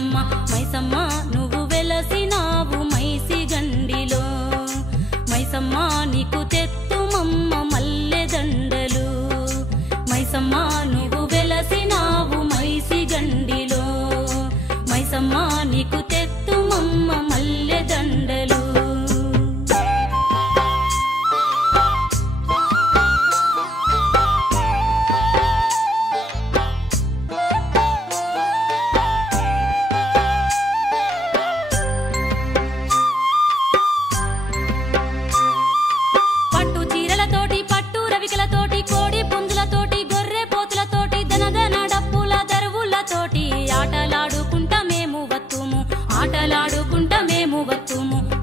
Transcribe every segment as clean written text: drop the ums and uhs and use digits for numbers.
మైసమ్మ మైసమ్మ నువ్వు వెలసినావు మైసి గండిలో మైసమ్మ నీకు తెత్తుమమ్మ మల్లె దండలు మైసమ్మ నువ్వు వెలసినావు మైసి గండిలో మైసమ్మ నీకు తెత్తుమమ్మ మల్లె దండలు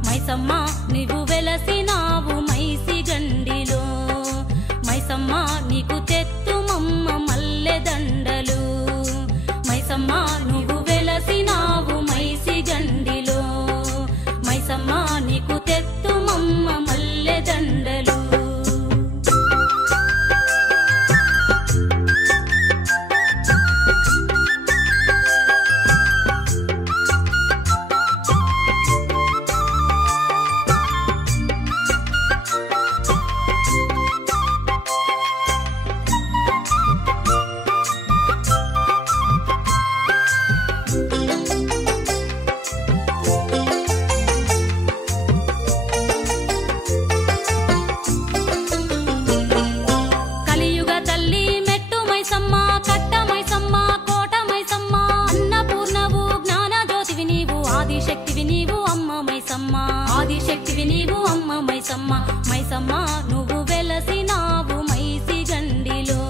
మైసమ్మ నీవు వెలసినావు మైసి గండిలో మైసమ్మ నీకు తెత్తుమమ్మ మల్లె దండలు మైసమ్మ నువ్వు వెలసినావు మైసి గండిలో మైసమ్మ నీకు తెత్తుమమ్మ మల్లె దండలు ఆదిశక్తివి నీవు అమ్మ మైసమ్మ మైసమ్మ నువ్వు వెలసినావు మైసి గండిలో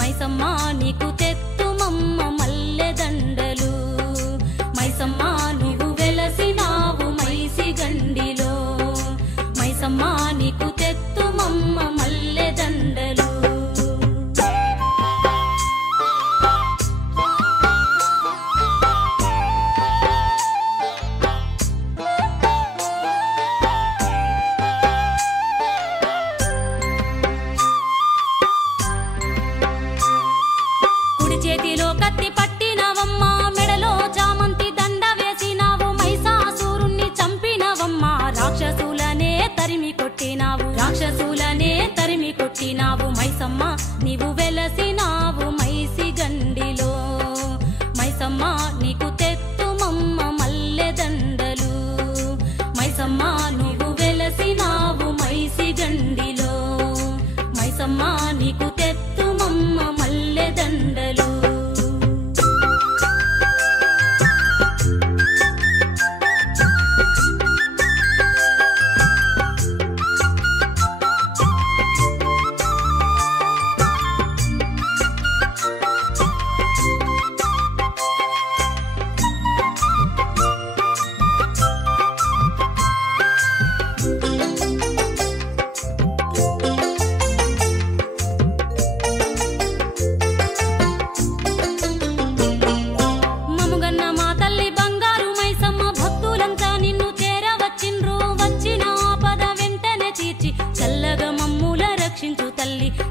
మైసమ్మ నీకు తెత్తుమమ్మ మల్లె దండలు మైసమ్మ నువ్వు వెలసినావు మైసి గండిలో మైసమ్మ నీకు తెత్తుమమ్మ మల్లె దండలు చేతిలో కత్తి పట్టినవమ్మ మెడలో చామంతి దండ వేసినావు మైసాసురుణ్ణి చంపినవమ్మ రాక్షసులనే తరిమి కొట్టినావు మైసమ్మ నీవు వెలసినావు మైసి గండిలో మైసమ్మ నీకు తెత్తుమమ్మ మల్లె దండలు మైసమ్మ నువ్వు వెలసినావు మైసి గండిలో మైసమ్మ నీకు తెత్తుమమ్మ మల్లె దండలు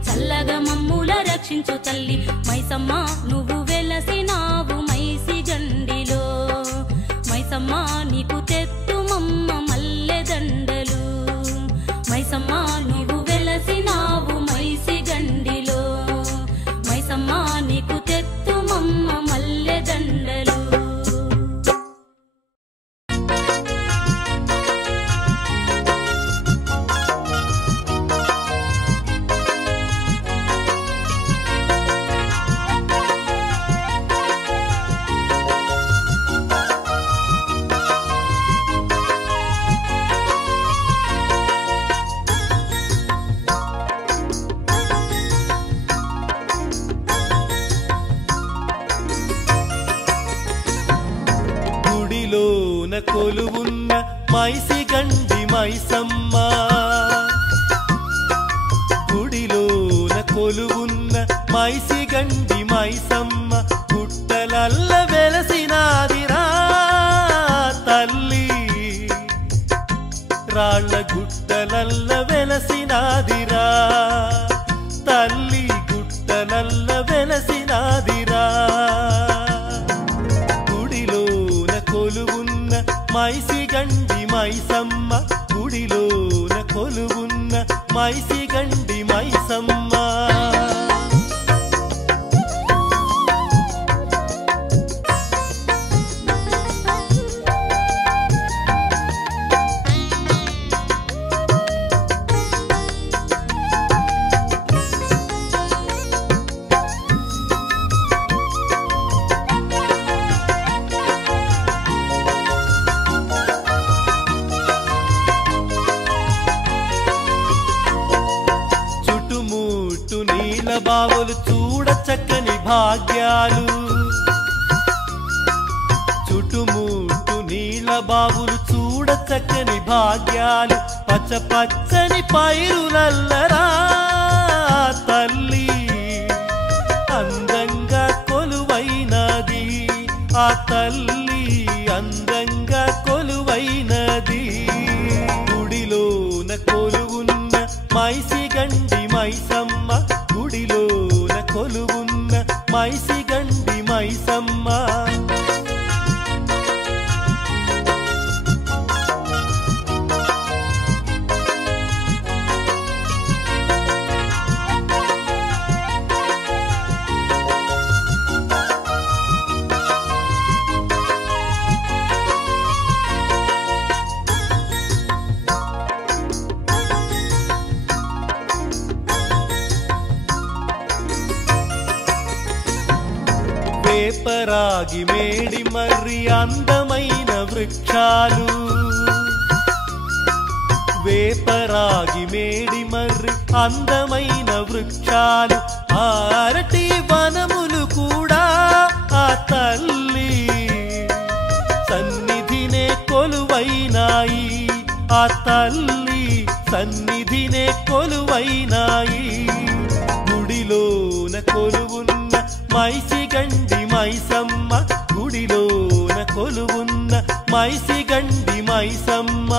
చల్లగా మమ్ముల రక్షించు తల్లి మైసమ్మ నువ్వు వెలసినావు మైసి గండిలో మైసమ్మ నీకు తెత్తుమమ్మ మల్లె దండలు మైసమ్మ నువ్వు వెలసినావు మైసి గండిలో మైసమ్మ నీకు తెత్తుమమ్మ మల్లె దండలు కొలువున్న మైసి గండి మైసమ్మ గుడిలోన కొలువున్న మైసి గండి మైసమ్మ గుట్టలల్ల వెలసినాదిరా తల్లి రాళ్ళ గుట్టలల్ల వెలసినాదిరా తల్లి గుట్టలల్ల వెలసినాదిరా గుడిలో కొలువున్న మైసిగండి మైసమ్మ గుడిలోన కొలువున్న మైసిగండి మైసమ్మ బావులు చూడ చక్కని భాగ్యాలు చుట్టుముట్టు నీళ్ళ బావులు చూడ చక్కని భాగ్యాలు పచ్చ పచ్చని పైరులల్లరా తల్లి అందంగా కొలువైనది ఆ తల్లి అందంగా కొలువైనది గుడిలోన కొలువున్న మైసిగండి మైసమ్మ గుడిలోన కొలువున్న మైసిగండి మైసమ్మ వేపరాగి మేడి మర్రి అందమైన వృక్షాలు వేపరాగి మేడి మర్రి అందమైన వృక్షాలు అరటి వనములు కూడా ఆ తల్లి సన్నిధినే కొలువైనాయి ఆ తల్లి సన్నిధినే కొలువైనాయి గుడిలోన కొలువున్న మైసిగండి మైసమ్మ గుడిలోన కొలువున్న మైసిగండి మైసమ్మ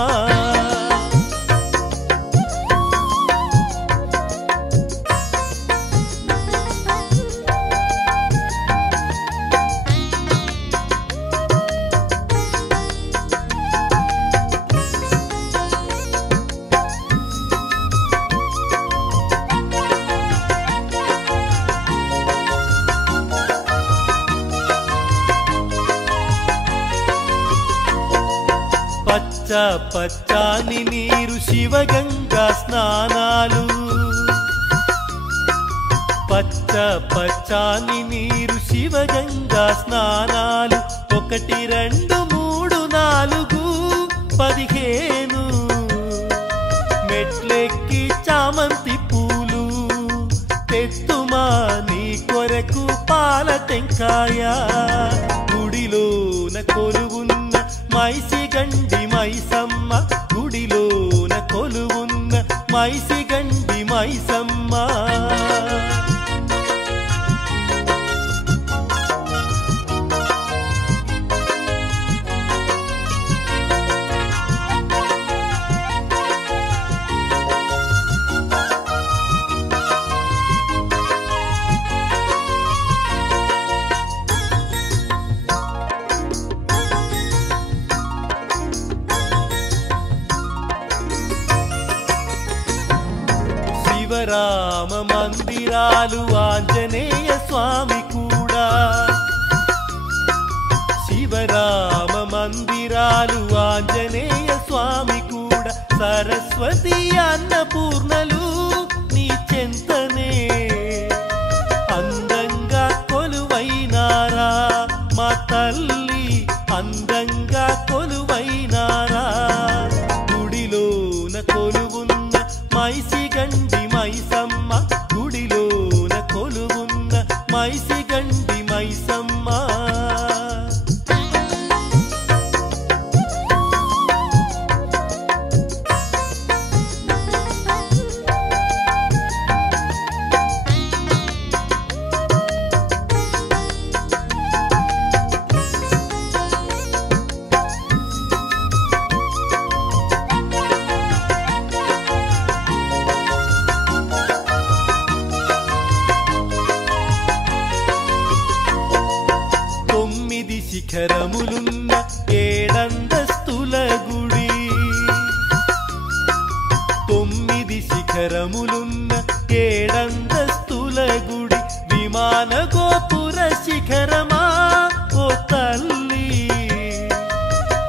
పచ్చ పచ్చాని నీరు శివగంగా స్నానాలు పచ్చ పచ్చాని నీరు శివగంగా స్నానాలు 1 2 3 4 15 మెట్లెక్కి చామంతి పూలు తెత్తుమా నీ కొరకు పాల టెంకాయ గుడిలోన కొలువున్న మైసిగండి మైసమ్మ గుడిలోన కొలువున్న మైసిగండి మైసమ్మ శివరామ మందిరాలు ఆంజనేయ స్వామి కూడా శివరామ మందిరాలు ఆంజనేయ స్వామి కూడా సరస్వతి అన్నపూర్ణలు నీ చెంతనే అందంగా కొలువైనారా మా తల్లి అందంగా కొలువైనారా గుడిలోన కొలువున్న మైసిగండి మైసమ్మ గుడిలోన కొలువున్న మైసిగండి మైసమ్మ శిఖరములున్న ఏడంతస్తుల గుడి 9 శిఖరములున్న ఏడంతస్తుల గుడి విమాన గోపుర శిఖరమా ఓ తల్లి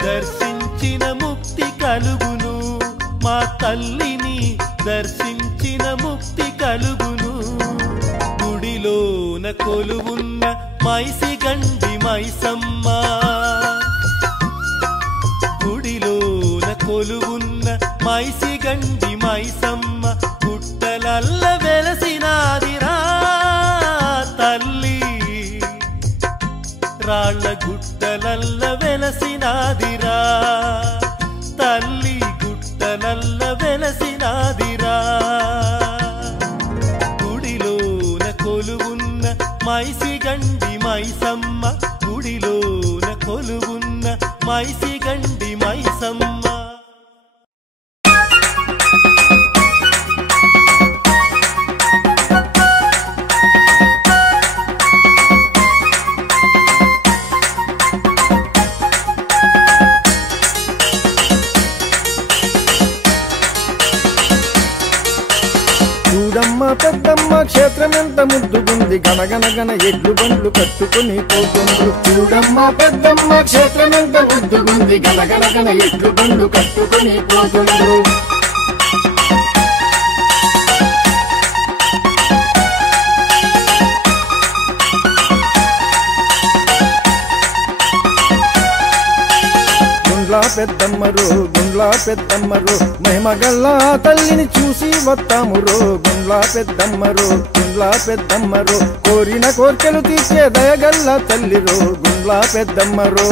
దర్శించిన ముక్తి కలుగును మా తల్లిని దర్శించిన ముక్తి కలుగును గుడిలోన కొలువున్న మైసిగండి మైసమ్మ గుడిలోన కొలువున్న మైసిగండి మైసమ్మ గుట్టలల్ల వెలసినాదిరా తల్లి రాళ్ళ గుట్టలల్ల వెలసినాదిరా తల్లి గుట్టలల్ల వెలసినాదిరా గుడిలోన కొలువున్న మైసిగండి మైసమ్మ గుడిలోన కొలువున్న మైసిగండి మైసమ్మ చూడమ్మ పెద్దమ్మ క్షేత్రమెంత ముద్దుగుంది గనగనగన ఎడ్లు బండ్లు కట్టుకుని పోతుండ్రు చూడమ్మ పెద్దమ్మ క్షేత్రమెంత ముద్దుగుంది గనగనగన ఎడ్లు బండ్లు కట్టుకుని పోతుండ్రు గుండ్లా పెద్దమ్మరు మహిమగల్లా తల్లిని చూసి వస్తామురో గుండ్లా పెద్దమ్మరు కోరిన కోర్కెలు తీర్చే దయగల్లా తల్లిరో గుండ్లా పెద్దమ్మరు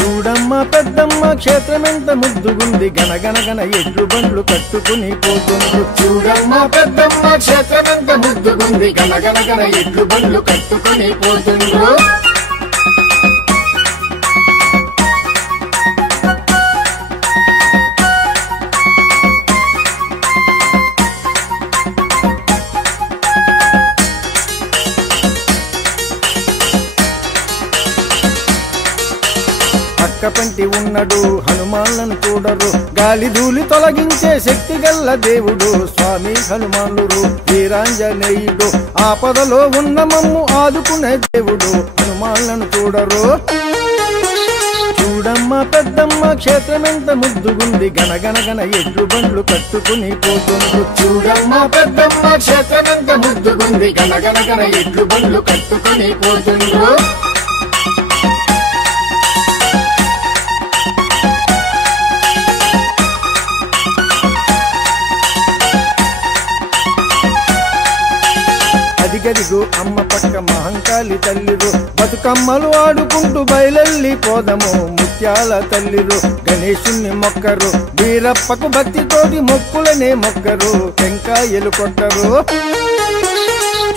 చూడమ్మ పెద్దమ్మ క్షేత్రమెంత ముద్దుగుంది గనగనగన ఎడ్లు బండ్లు కట్టుకుని పోతుండ్రు చూడమ్మ పెద్దమ్మ క్షేత్రమెంత ముద్దుగుంది గనగనగన ఎడ్లు బండ్లు కట్టుకుని పోతుండ్రు పక్కపంటి ఉన్నడు హనుమాన్లను చూడరు గాలి ధూళి తొలగించే శక్తి గల్ల దేవుడు స్వామి హనుమానుడు వీరాంజనేయుడు ఆపదలో ఉన్న మమ్ము ఆదుకునే దేవుడు హనుమాన్లను చూడరు చూడమ్మ పెద్దమ్మ క్షేత్రమెంత ముద్దుగుంది గనగనగన ఎడ్లు బండ్లు కట్టుకుని పోతుండ్రు చూడమ్మ పెద్దమ్మ క్షేత్రమెంత ముద్దుగుంది గనగనగన ఎడ్లు బండ్లు కట్టుకుని పోతుండ్రు అదిగదిగో అమ్మ పక్క మహంకాళి తల్లిరు బతుకమ్మలు ఆడుకుంటూ బయలెల్లి పోదము ముత్యాల తల్లిరు గణేశుణ్ణి మొక్కరు వీరప్పకు భక్తితోటి మొక్కులనే మొక్కరు టెంకాయలు కొట్టరు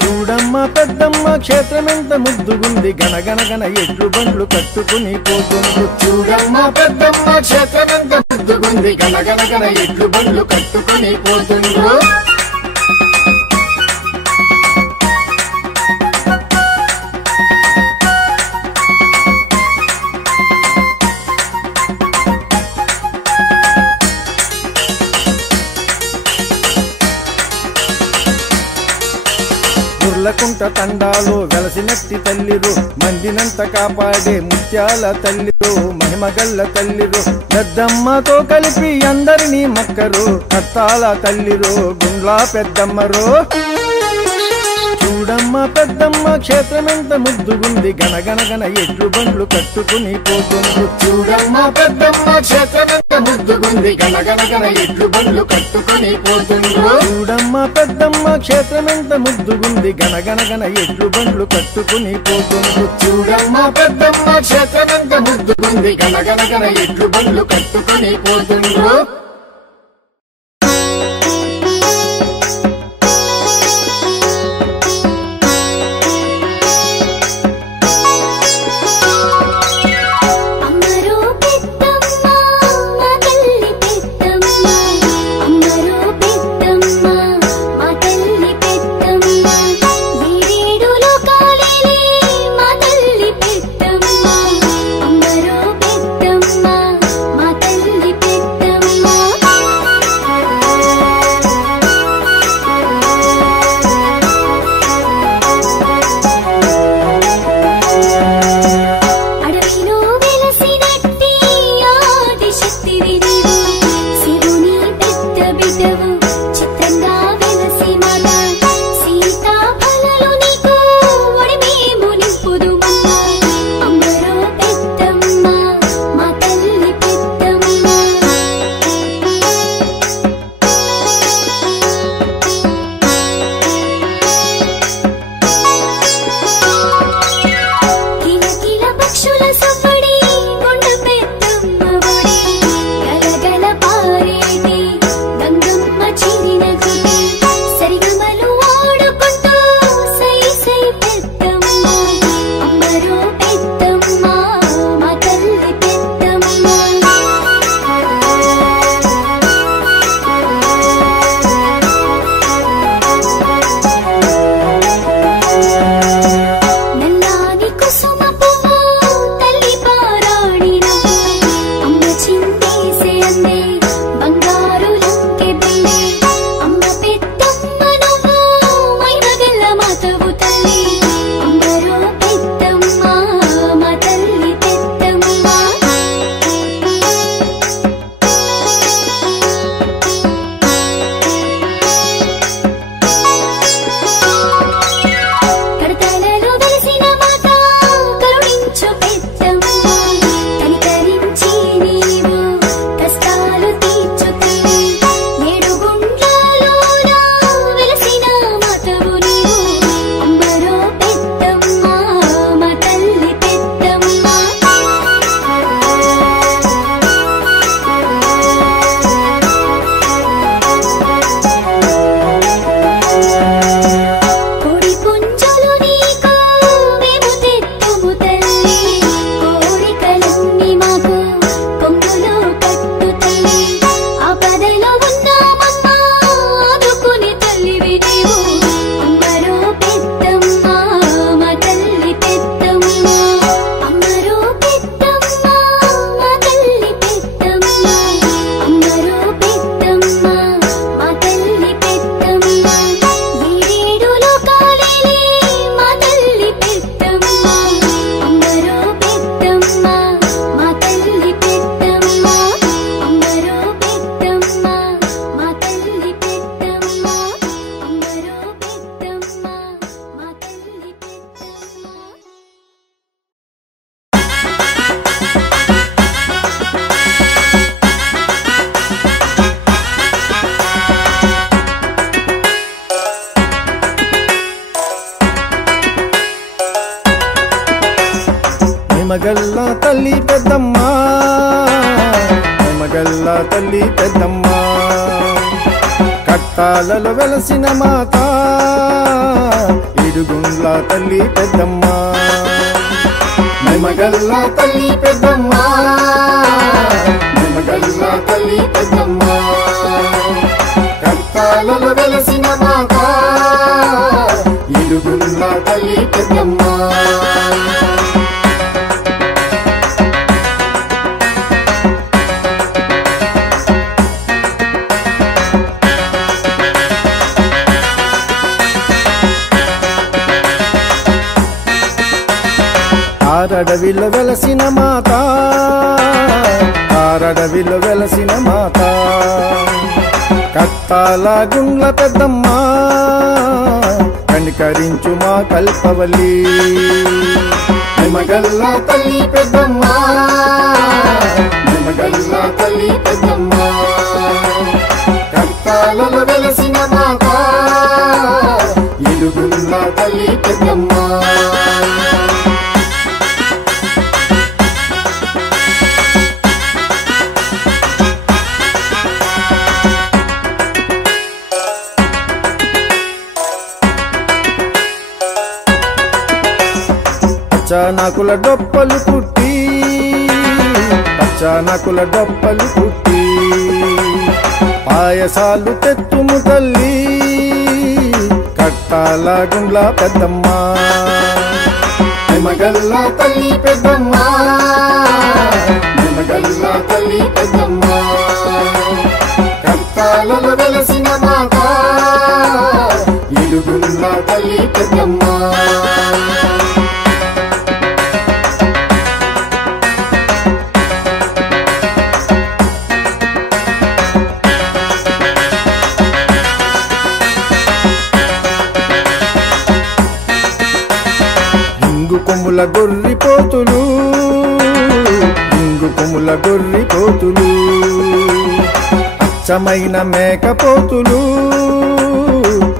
చూడమ్మ పెద్దమ్మ క్షేత్రమెంత ముద్దుగుంది గనగనగన ఎడ్లు బండ్లు కట్టుకుని పోతుండ్రు చూడమ్మ పెద్దమ్మ క్షేత్రమెంత ముద్దుగుంది గనగనగన ఎడ్లు బండ్లు కట్టుకుని పోతుండ్రు గుర్లకుంట తండాలో వెలసినట్టి తల్లిరు మందినంత కాపాడే ముత్యాల తల్లిరు మహిమగల్ల తల్లిరు పెద్దమ్మతో కలిపి అందరినీ మొక్కరు కట్టాల తల్లిరు గుండ్లా పెద్దమ్మరు చూడమ్మ పెద్దమ్మ క్షేత్రమెంత ముద్దుగుంది గనగనగన ఎడ్లు బండ్లు కట్టుకుని పోతుండ్రు చూడమ్మ పెద్దమ్మ క్షేత్రమెంత ముద్దుగుంది గనగనగన ఎడ్లు బండ్లు కట్టుకుని పోతుండ్రు చూడమ్మ పెద్దమ్మ క్షేత్రమెంత ముద్దుగుంది గనగనగన ఎడ్లు బండ్లు కట్టుకుని పోతుండ్రు చూడమ్మ పెద్దమ్మ క్షేత్రమెంత ముద్దుగుంది గనగనగన ఎడ్లు బండ్లు కట్టుకుని పోతుండ్రు మా తల్లి పెద్దమ్మ పక్షుల సవ్వడి కొండ పెద్దమ్మ ఒడి గలగల పారేటి గంగమ్మ చిరిన గుడి సరిగమలు ఆడుకుంటూ సై సై పెద్దమ్మ అమ్మరో పెద్దమ్మ మా తల్లి పెద్దమ్మ నల్లాని కుసుమ పువ్వు తల్లి పారాడిన అమ్మ చింతేసే అందే బంగారు లంకె బిళ్ళే అమ్మ పెద్దమ్మ నువ్వు మైమగల్ల మాతవు తల్లి అమ్మరో పెద్దమ్మ మా తల్లి పెద్దమ్మ కడతలలో వెలిసిన మాత కరుణించు పెద్దమ్మ కనికరించి నీవు కష్టాలు తీర్చు తల్లి ఏడు గుండ్లలోన వెలిసిన మాతవు నీవు అమ్మరో పెద్దమ్మ మా తల్లి పెద్దమ్మ కోడి పుంజులు నీకు మేము తెత్తుము తల్లి కోరికలన్నీ మాకు కొంగులో కట్టు తల్లి ఆపదలో ఉన్నామమ్మ ఆదుకుని తల్లివి నీవు అమ్మరో పెద్దమ్మ మా తల్లి పెద్దమ్మ అమ్మరో పెద్దమ్మ మా తల్లి పెద్దమ్మ అమ్మరో పెద్దమ్మ మా తల్లి పెద్దమ్మ ఏడేడు లోకాలేలే మా తల్లి పెద్దమ్మ అమ్మరో పెద్దమ్మ మా తల్లి పెద్దమ్మ అమ్మరో పెద్దమ్మ మా తల్లి పెద్దమ్మ అమ్మరో పెద్దమ్మ మా తల్లి పెద్దమ్మ మగల్ల తల్లి పెద్దమ్మ మగల్ల తల్లి పెద్దమ్మ కట్టాలలో వెలసిన మాత ఇడుగుండ్ల తల్లి పెద్దమ్మ మగల్ల తల్లి పెద్దమ్మ మగల్ల తల్లి పెద్దమ్మ కట్టాలలో వెలసిన మాత ఇడుగుండ్ల తల్లి పెద్దమ్మ కారడవిలో వెలసిన మాత కారడవిలో వెలసిన మాత కట్టాల గుండ్ల పెద్దమ్మ కనికరించు మా కల్పవల్లి మగల్ల తల్లి పెద్దమ్మ మగల్ల తల్లి పెద్దమ్మ కట్టాలలో వెలసిన మాత ఇడుగుండ్ల తల్లి పెద్దమ్మ పచ్చానకుల డొప్పలు పుట్టి పచ్చానకుల డొప్పలు పుట్టి పాయసాలు తెత్తుము తల్లి కట్టాల గుండ్ల పెద్దమ్మ మగల్ల తల్లి పెద్దమ్మ మగల్ల తల్లి పెద్దమ్మ కట్టాలలో వెలసిన మాత ఇడుగుండ్ల తల్లి పెద్దమ్మ కొమ్ముల గొర్రి పోతులు ఇంగు కొమ్ముల గొర్రి పోతులు అచ్చమైన మేకపోతులు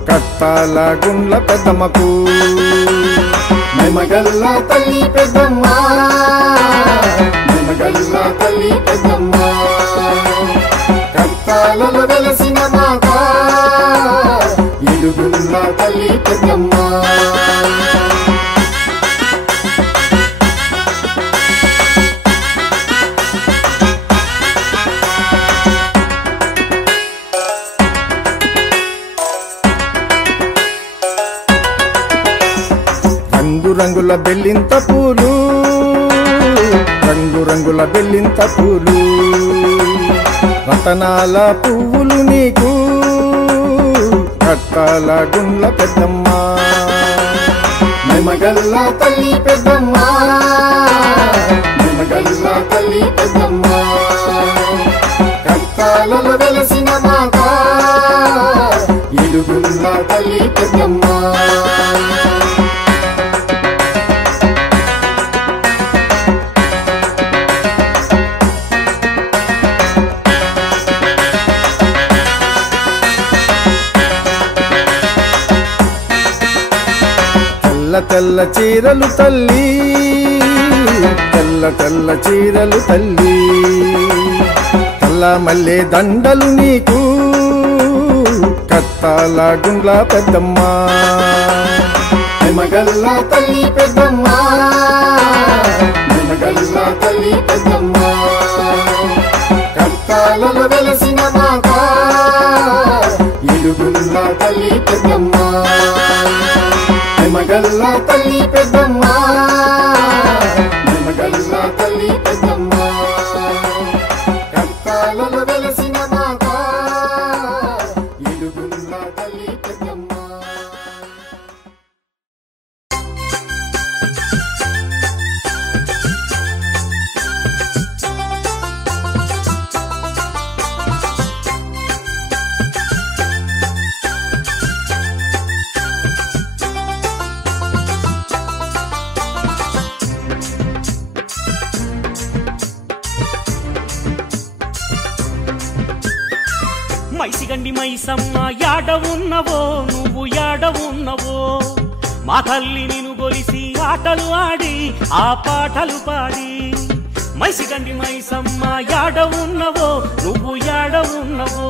కట్టాల గుండ్ల పెద్దమ్మకు మగల్ల తల్లి పెద్దమ్మ మగల్ల తల్లి పెద్దమ్మ కర్తాలలో వెలసిన మాత ఇడుగుల్ల తల్లి పెద్దమ్మ రంగుల బెల్లింత పూలు రంగుల బెల్లింత పూలు రతనాల పువ్వులు నీకు కట్టాల గుండ్ల పెద్దమ్మ మగల్ల తల్లి పెద్దమ్మ మగల్ల తల్లి పెద్దమ్మ కట్టాలలో వెలసిన మాత ఇడుగుల్ల తల్లి పెద్దమ్మ తెల్ల చీరలు తల్లి తెల్ల చీరలు తల్లి తెల్ల మల్లె దండలు నీకు కత్తాల గుండ్ల పెద్దమ్మ మగల్ల తల్లి పెద్దమ్మ మగల్ల తల్లి పెద్దమ్మ కత్తాలలో వెలసిన మాత ఇడుగుల్ల తల్లి పెద్దమ్మ మగల్ల తల్లి పెద్దమ్మ మగల్ల తల్లి పెద్దమ్మ కర్తాలలో వెలసిన మాత ఇడుగుల్ల తల్లి పెద్దమ్మ మైసిగండి మైసమ్మ యాడ ఉన్నవో నువ్వు యాడ ఉన్నవో మా తల్లి నిన్ను గొలిసి ఆటలు ఆడి ఆ పాటలు పాడి మైసిగండి మైసమ్మ యాడ ఉన్నవో నువ్వు యాడ ఉన్నవో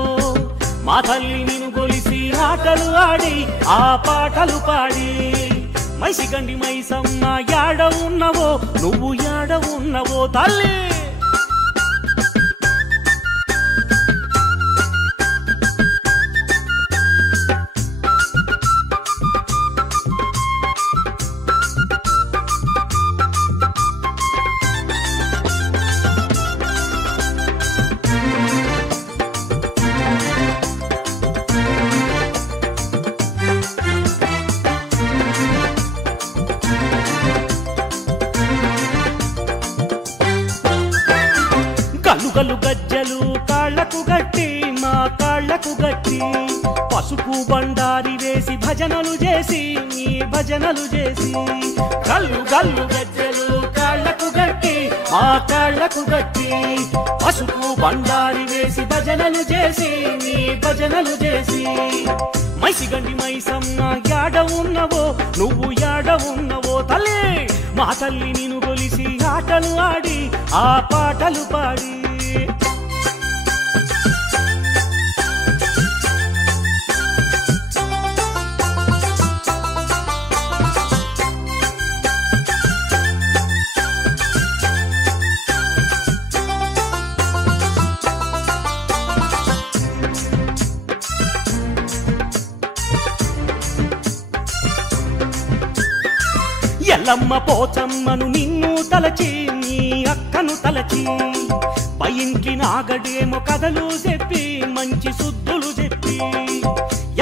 మా తల్లి నిన్ను గొలిసి ఆటలు ఆడి ఆ పాటలు పాడి మైసిగండి మైసమ్మ యాడ ఉన్నవో నువ్వు యాడ ఉన్నవో తల్లి గల్లు గజ్జలు కాళ్లకు గట్టి మా కాళ్లకు గట్టి పసుపు బండారి వేసి భజనలు చేసి నీ భజనలు చేసి గల్లు గల్లు గజ్జలు కాళ్లకు గట్టి మా కాళ్లకు గట్టి పసుపు బండారి వేసి భజనలు చేసి నీ భజనలు చేసి మైసిగండి మైసమ్మ యాడ ఉన్నవో నువ్వు యాడ ఉన్నవో తల్లి మా తల్లి నిన్ను గొలిసి ఆటలు ఆడి ఆ పాటలు పాడి ఎల్లమ్మ పోచమ్మను నిన్ను తలచి నీ అక్కను తలచి పైంకి నాగడేమో కథలు చెప్పి మంచి శుద్ధులు చెప్పి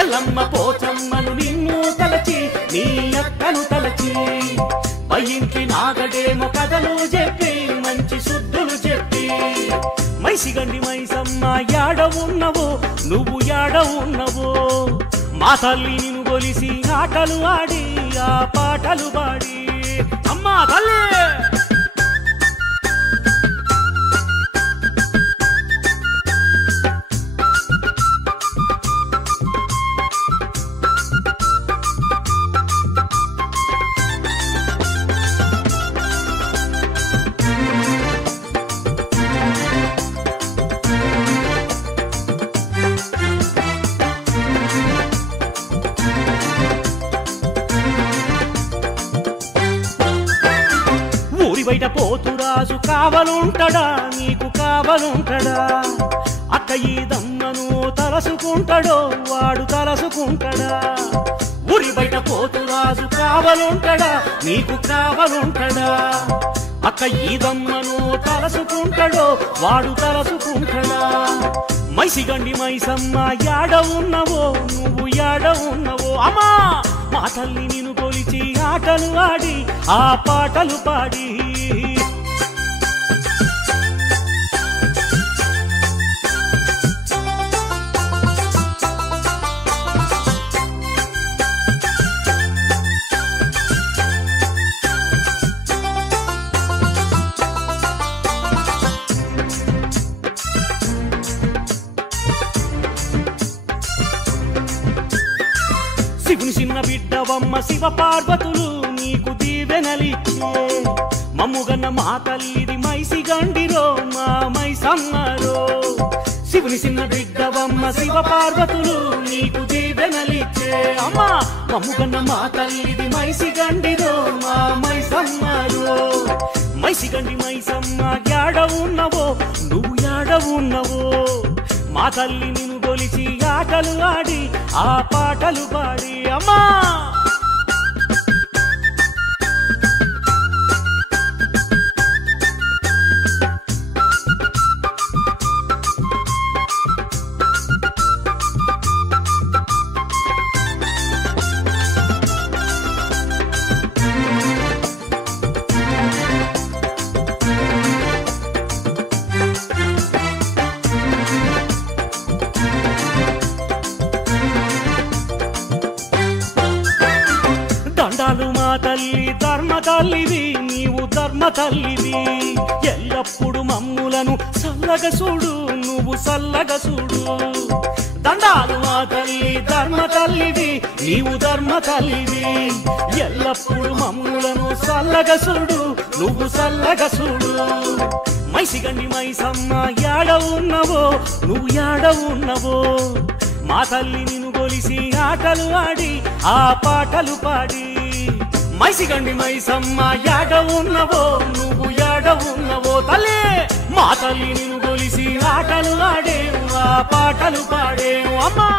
ఎల్లమ్మ పోచమ్మను నిన్ను తలచి నీ అక్కను తలచి పైంకి నాగడేమో కథలు చెప్పి మంచి శుద్ధులు చెప్పి మైసిగండి మైసమ్మ యాడ ఉన్నవో నువ్వు యాడ ఉన్నవో మా తల్లి నిన్ను గొలిసి ఆటలు ఆడి ఆ పాటలు పాడి అమ్మా తల్లి బయట పోతురాజు కావలుంటడా నీకు కావలుంటడా అక్క ఈ దమ్మను తలసుకుంటాడో వాడు తలసుకుంటాడా ఊరి బయట పోతురాజు కావలుంటడా నీకు కావలుంటడా అక్క ఈ దమ్మను తలసుకుంటాడో వాడు తలసుకుంటాడా మైసిగండి మైసమ్మ యాడ ఉన్నవో నువ్వు యాడ ఉన్నవో అమ్మా మా తల్లి నిన్ను కొలిచి ఆటలు ఆడి ఆ పాటలు పాడి శివుని చిన్న బిడ్డవమ్మ శివ పార్వతులు నీకు దీవెనలిచ్చే మమ్ముగన్న మా తల్లిది మైసిగండిరో మా మైసమ్మరో శివుని చిన్న బిడ్డవమ్మ శివ పార్వతులు నీకు దీవెనలిచ్చే అమ్మా మమ్ముగన్న మా తల్లిది మైసిగండిరో మా మైసమ్మరో మైసిగండి మైసమ్మ యాడ ఉన్నవో నువ్వు యాడ ఉన్నవో మా తల్లి నిన్ను గొలిచి ఆటలు ఆడి ఆ పాటలు పాడి అమ్మా దండాలు మా తల్లి ధర్మ తల్లివి నీవు ధర్మ తల్లివి ఎల్లప్పుడు మమ్ములను సల్లగ చూడు నువ్వు సల్లగ చూడు దండాలు మా తల్లి ధర్మ తల్లివి నీవు ధర్మ తల్లివి ఎల్లప్పుడు మమ్ములను సల్లగ చూడు నువ్వు సల్లగ చూడు మైసిగండి మైసమ్మ యాడ ఉన్నవో నువ్వు యాడ ఉన్నవో మా తల్లి నిన్ను గొలిసి ఆటలు ఆడి ఆ పాటలు పాడి మైసిగండి మైసమ్మ యాడ ఉన్నవో నువ్వు యాడ ఉన్నవో తల్లి మా తల్లి నిన్ను గొలిసి ఆటలు ఆడేవు ఆ పాటలు పాడేవు అమ్మా